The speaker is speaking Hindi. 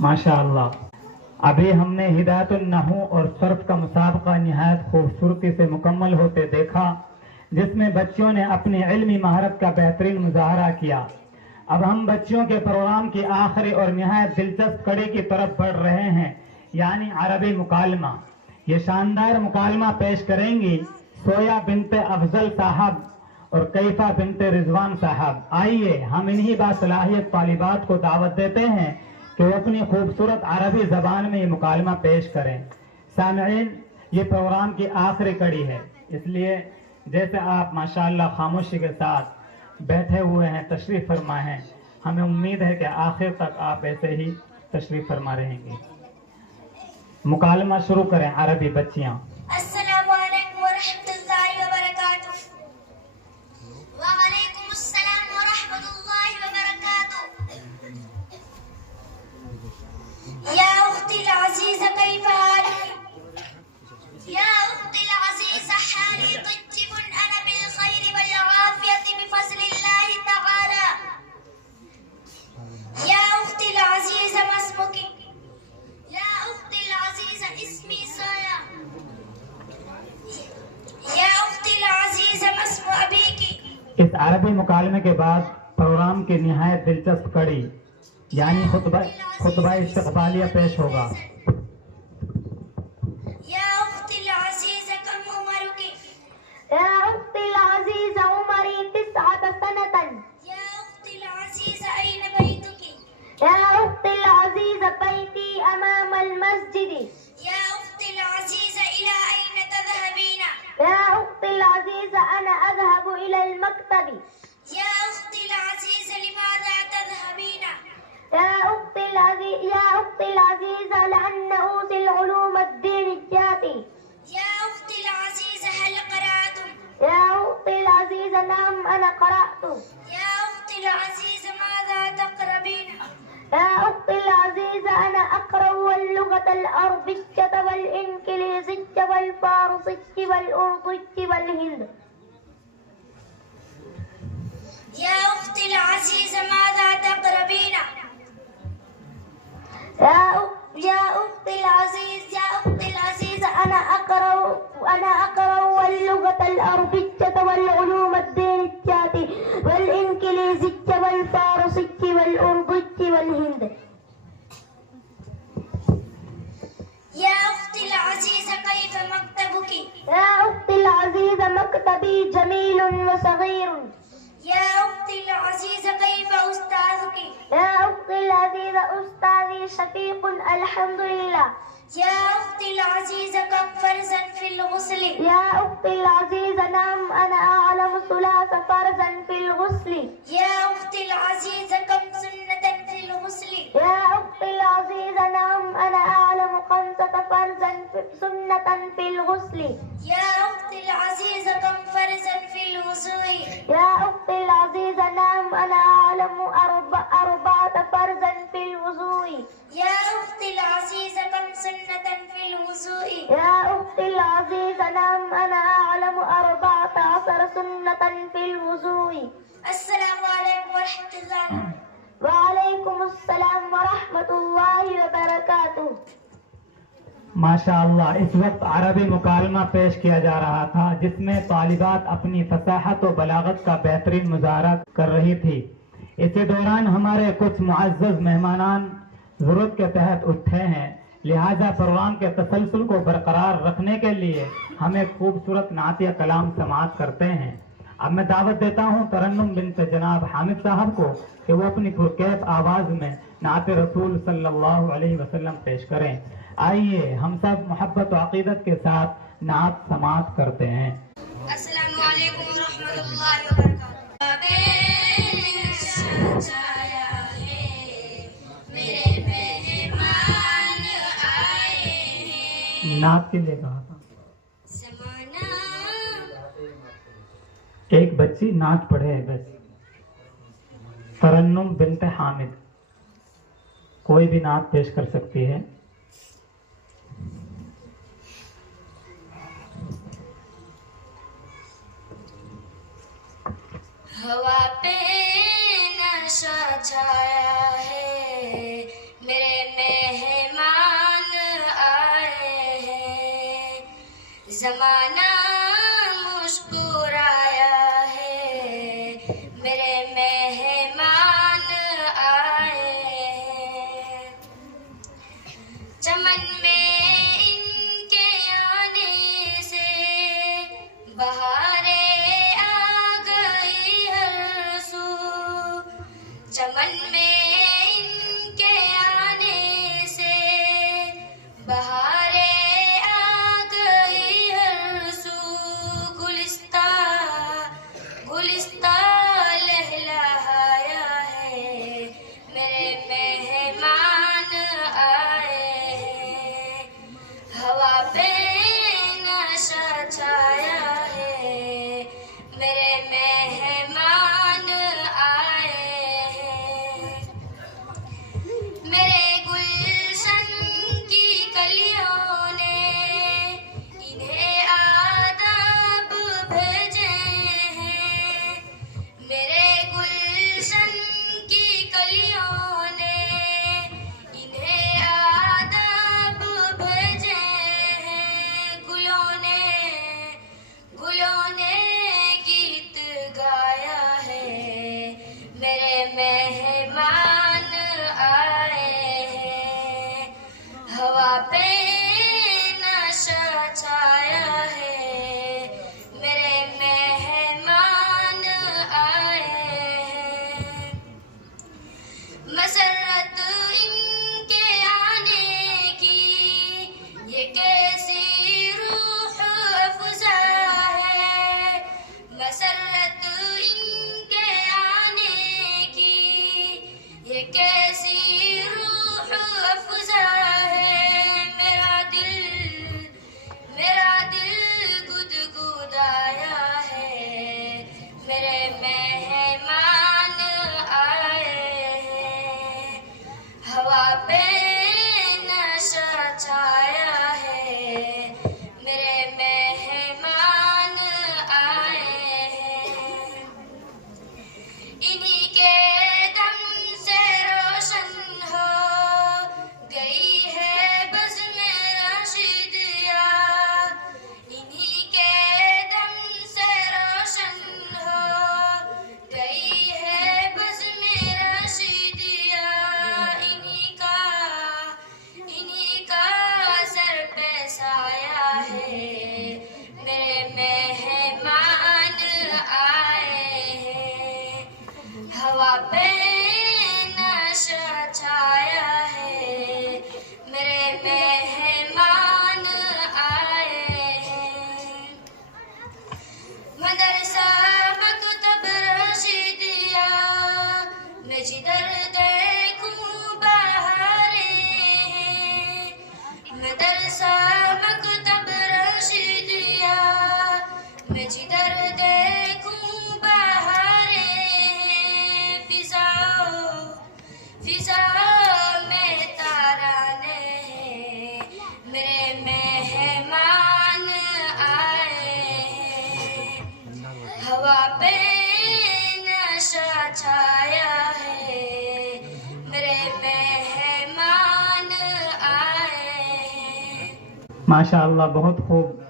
माशाअल्लाह। अभी हमने हिदायतुन नहू और सर्फ का मुसाबका निहायत खूबसूरती से मुकम्मल होते देखा, जिसमें बच्चों ने अपनी इल्मी महारत का बेहतरीन मुजाहरा किया। अब हम बच्चों के प्रोग्राम की आखिरी और निहायत दिलचस्प कड़ी की तरफ बढ़ रहे हैं, यानी अरबी मुकालमा। ये शानदार मुकालमा पेश करेंगी सोया बिनते अफजल साहब और कैफा बिनते रिजवान साहब। आइए हम इन्हीं बासलाहियत तालिबात को दावत देते हैं कि वो अपनी खूबसूरत अरबी जबान में ये मुकालमा पेश करें। सामईन, ये प्रोग्राम की आखिरी कड़ी है, इसलिए जैसे आप माशाअल्लाह खामोशी के साथ बैठे हुए हैं, तशरीफ फरमा हैं, हमें उम्मीद है कि आखिर तक आप ऐसे ही तशरीफ फरमा रहेंगे। मुकालमा शुरू करें अरबी बच्चियां। अस्सलामु अलैकुम व रहमतुल्लाहि व बरकातुहू। व अलैकुम अस्सलाम व रहमतुल्लाहि व बरकातुहू। या उख्ती अज़ीज़ा कैफ़ हालुकी? या उख्ती अज़ीज़ा हाली तय्यबुन अना बिल खैरि वल आफ़ियति बिफ़ज़लिल्लाहि तआला। या उख्ती अज़ीज़ा मा इस्मुकी? या उख्ती अज़ीज़ा इस्मी सोया। या उख्ती अज़ीज़ा मा इस्मु अबीकी? इस अरबी मुकालमे के बाद प्रोग्राम की निहायत दिलचस्प कड़ी यानी खुतबा इस्तक़बालिया पेश होगा। या उख्ती अज़ीज़ा कम उमरुकी? या उख्ती अज़ीज़ा उमरी 9 सनतन। या उख्ती अज़ीज़ा ऐन बैतुकी? या उख्ती अज़ीज़ा बैती अमाम अल-मस्जिद। या उख्ती अज़ीज़ा इला ऐन तज़हबीना? या उख्ती अज़ीज़ा अना अज़हबु इला अल-मक्तब। या उख्ती अज़ीज़ा लिमाज़ा तज़हबीना? या उख्ती अज़ीज़ा लअन्ना उसिल उलूम अद-दीनिय्याति। या उख्ती अज़ीज़ा हल क़राअतुम? या उख्ती अज़ीज़ा नाम अना क़राअतु। या उख्ती अज़ीज़ा माज़ा तक़रबीना? या उख्ती अज़ीज़ा अना अक़रअु अल-लुग़त अल-अरबिय्यत वल-इंग्लिज़िय्यत वल-फ़ारसिय्यत वल-उर्दुय्यत वल-हिंद। या उख्ती अज़ीज़ा माज़ा तक़रबीना? या उख्ती अज़ीज़ा अना अक़रअु अल-लुग़त अल-अरबिय्यत वल-उलूम अद-दीनिय्यत वल-इंग्लिज़िय्यत वल-फ़ारसिय्यत वल-उर्दुय्यत वल-हिंद। या उख्ती अज़ीज़ा कैफ़ मक्तबुकी? या उख्ती अज़ीज़ा मक्तबी जमीलुन व सग़ीरुन। या उख्ती अज़ीज़ा कैफ़ उस्ताज़ुकी? या उख्ती अज़ीज़ा उस्तादी शफ़ीक़ुन अल्हम्दुलिल्लाह। या उख्ती अज़ीज़ा कम फ़र्ज़न फ़िल गुस्ल? या उख्ती अज़ीज़ा नाम अना अअलमु सुलास फ़र्ज़न फ़िल गुस्ल। या उख्ती अज़ीज़ा कम सुन्नतन फ़िल गुस्ल? या उख्ती अज़ीज़ा नाम अना अअलमु 5 फ़र्ज़न सुन्नतन फ़िल गुस्ल। या उख्ती अज़ीज़ा कम फ़र्ज़न फ़िल वुज़ूइ? या उख्ती अज़ीज़ा नाम अना अअलमु 4 फ़र्ज़न फ़िल वुज़ूइ। या उख्ती अज़ीज़ा कम सुन्नतन फ़िल वुज़ूइ? या उख्ती अज़ीज़ा नाम अना अअलमु 14 सुन्नतन फ़िल वुज़ूइ। अस्सलामु अलैकुम व रहमतुल्लाहि। व अलैकुम अस्सलाम व रहमतुल्लाहि व बरकातुहू। माशाअल्लाह, इस वक्त अरबी मुकालमा पेश किया जा रहा था, जिसमें तालिबात अपनी फसाहत और बलागत का बेहतरीन मुजाहरा कर रही थी। इसी दौरान हमारे कुछ मुअज़्ज़ज़ मेहमानान ज़रूरत के तहत उठे हैं, लिहाजा प्रोग्राम के तसलसल को बरकरार रखने के लिए हमें खूबसूरत नातिया कलाम समाअत करते हैं। अब मैं दावत देता हूँ तरन्नुम बिन्त जनाब हामिद साहब को कि वो अपनी पुरकैफ आवाज़ में नात रसूल सल्लल्लाहु अलैहि वसल्लम पेश करें। आइए हम सब मोहब्बत और अक़ीदत के साथ नात समाअत करते हैं। अस्सलामु अलैकुम व रहमतुल्लाहि व बरकातुहू। नात के लिए कहा था। ज़माना एक बच्ची नात पढ़े है बस। तरन्नुम बिन्त हामिद कोई भी नात पेश कर सकती है। हवा पे नशा छाया है, मेरे में पे नशा छाया है, मेरे मेहमान आए हैं। इन्हीं के दम से रोशन हो गई है बज़्म राशिदिया, इन्हीं के दम से रोशन हो गई है बज़्म राशिदिया। इन्हीं का सर पे साया है, मेरे मेहमान आए हैं। हवा पे नशा छाया है, मेरे मेहमान आए हैं। मदरसा मकतब रशीदिया मैं जिधर देखूं बहारें हैं। मदरसा मकतब रशीदिया मैं जिधर देखूं बहारें हैं। फिजाओं में ताराने हैं, मेरे मेहमान आए हैं। हवा पे नशा छाया है, मेरे मेहमान आए हैं। माशाअल्लाह, बहुत खूब।